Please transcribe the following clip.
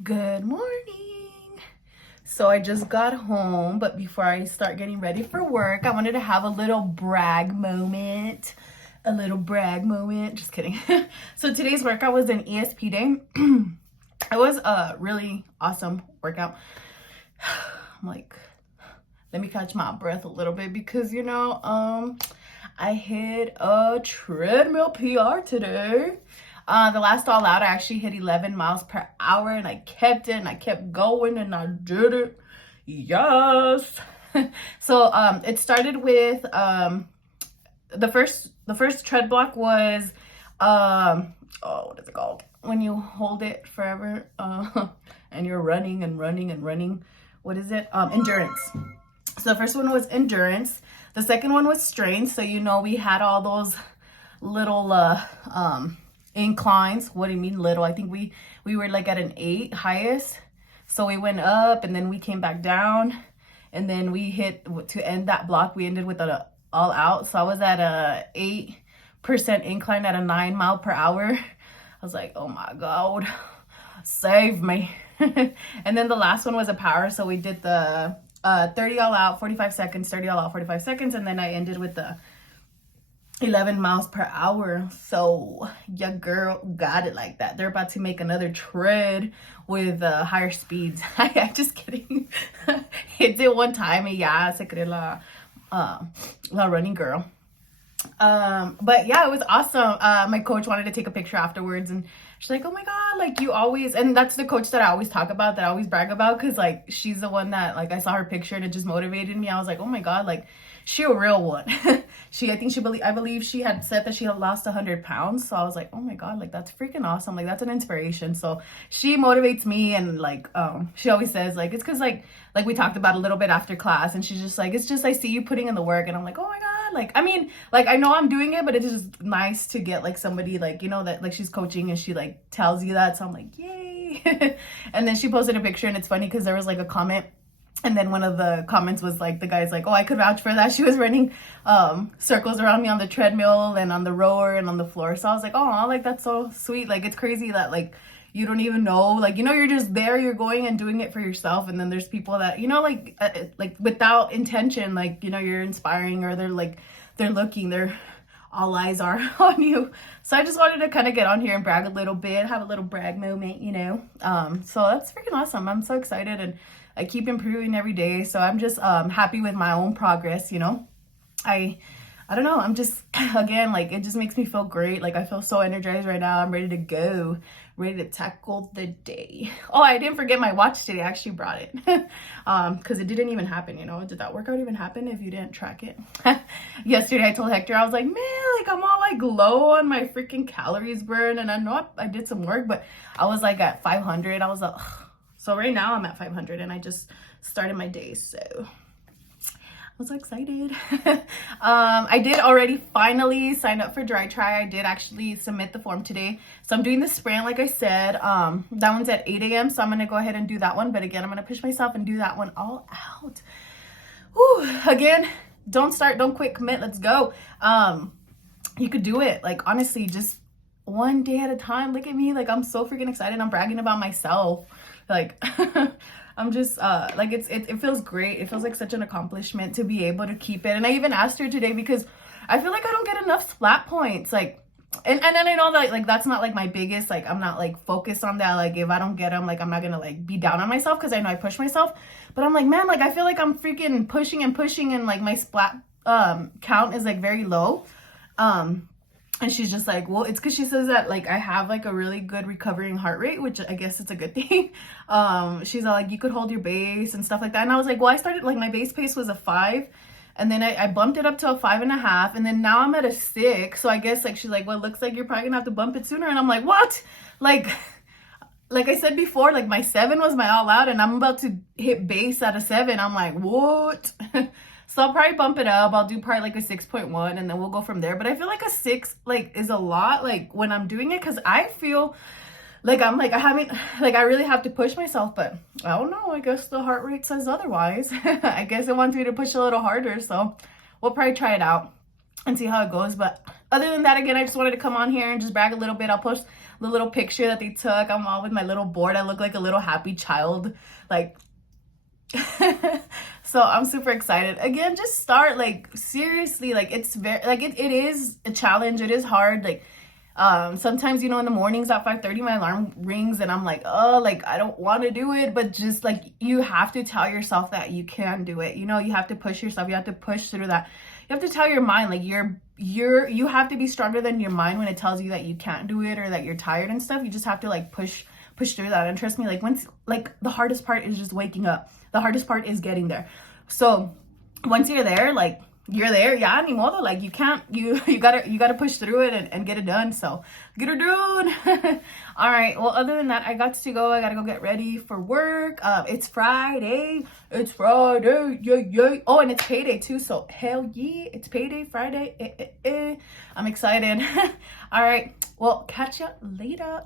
Good morning. So I just got home, but before I start getting ready for work, I wanted to have a little brag moment. A little brag moment. Just kidding. So today's workout was an ESP day. It was a really awesome workout. I'm like, let me catch my breath a little bit because I hit a treadmill PR today. The last all out, I actually hit 11 miles per hour and I kept it and I kept going and I did it. Yes. So it started with the first tread block was what is it called? When you hold it forever and you're running and running and running. What is it? Endurance. So the first one was endurance. The second one was strength. So we had all those little inclines. What do you mean little? I think we were like at an 8 highest. So we went up and then we came back down and then we hit to end that block. We ended with an all out. So I was at a 8% incline at a 9 mile per hour. I was like, oh my God, save me. And then the last one was a power. So we did the 30 all out, 45 seconds, 30 all out, 45 seconds. And then I ended with the 11 miles per hour. So your girl got it like that. They're about to make another tread with higher speeds. I'm just kidding. Hit it one time and yeah, se cree la running girl. But yeah, it was awesome. My coach wanted to take a picture afterwards and she's like, oh my God, like you always, and that's the coach that I always talk about, that I always brag about, because like she's the one that, like, I saw her picture and it just motivated me. I was like, oh my God, like she a real one. I believe she had said that she had lost 100 pounds. So I was like, oh my God, like that's freaking awesome. Like that's an inspiration. So she motivates me. And like, she always says like, it's cause like we talked about a little bit after class, and she's just like, it's just, I see you putting in the work. And I'm like, oh my God. Like, I mean, like I know I'm doing it, but it's just nice to get like somebody like, that like she's coaching and she like tells you that. So I'm like, yay. And then she posted a picture, and it's funny because there was like a comment. And then one of the comments was like, the guy's like, oh, I could vouch for that. She was running circles around me on the treadmill and on the rower and on the floor. So I was like, oh, like that's so sweet. Like it's crazy that like you don't even know, like, you're just there, you're going and doing it for yourself. And then there's people that, like without intention, like, you're inspiring, or they're looking, all eyes are on you. So I just wanted to kind of get on here and brag a little bit, have a little brag moment, so that's freaking awesome. I'm so excited, and I keep improving every day. So I'm just happy with my own progress. I don't know. I'm just, again, like, it just makes me feel great. Like, I feel so energized right now. I'm ready to go, ready to tackle the day. Oh, I didn't forget my watch today. I actually brought it because it didn't even happen. Did that workout even happen if you didn't track it? Yesterday, I told Hector, I was like, man, like, I'm all like low on my freaking calories burn. And I know I did some work, but I was like at 500. I was like, ugh. So right now I'm at 500 and I just started my day. So I was so excited. I did already finally sign up for Dry Try. I did actually submit the form today. So I'm doing the sprint, like I said. That one's at 8 a.m. So I'm going to go ahead and do that one. But again, I'm going to push myself and do that one all out. Whew. Again, don't quit, commit. Let's go. You could do it. Like, honestly, just one day at a time. Look at me. Like, I'm so freaking excited. I'm bragging about myself. Like, I'm just like, it feels great. It feels like such an accomplishment to be able to keep it. And I even asked her today because I feel like I don't get enough splat points. Like, and then I know that like that's not like my biggest, like I'm not like focused on that. Like if I don't get them, like I'm not gonna like be down on myself because I know I push myself. But I'm like, man, like I feel like I'm freaking pushing and like my splat count is like very low. And she's just like, well, it's because she says that like I have like a really good recovering heart rate, which I guess it's a good thing. She's all like, you could hold your base and stuff like that. And I was like, well, I started like my base pace was a 5, and then I bumped it up to a 5.5, and then now I'm at a 6. So I guess like she's like, well, it looks like you're probably gonna have to bump it sooner. And I'm like, what? Like I said before, like my 7 was my all out, and I'm about to hit base at a 7. I'm like, what? So I'll probably bump it up. I'll do probably like a 6.1, and then we'll go from there. But I feel like a 6 like is a lot, like when I'm doing it, because I feel like I'm like, I really have to push myself. But I don't know, I guess the heart rate says otherwise. I guess it wants me to push a little harder. So we'll probably try it out and see how it goes. But other than that, again, I just wanted to come on here and just brag a little bit. I'll post the little picture that they took. I'm all with my little board. I look like a little happy child. Like, so I'm super excited. Again, just start, like, seriously, like, it's very, like, it is a challenge. It is hard. Like, sometimes, you know, in the mornings at 5:30, my alarm rings and I'm like, oh, like, I don't want to do it. But just, like, you have to tell yourself that you can do it. You know, you have to push yourself. You have to push through that. You have to tell your mind, like, you have to be stronger than your mind when it tells you that you can't do it or that you're tired and stuff. You just have to, like, push through that. And trust me, like, once, like, the hardest part is just waking up. The hardest part is getting there. So once you're there, like, you're there, yeah, ni modo, like, you can't, you gotta push through it and get it done. So get it done. All right, well, other than that, I gotta go get ready for work. It's Friday, yay. Oh, and it's payday too, so hell yeah, it's payday Friday. I'm excited. All right, well, catch ya later.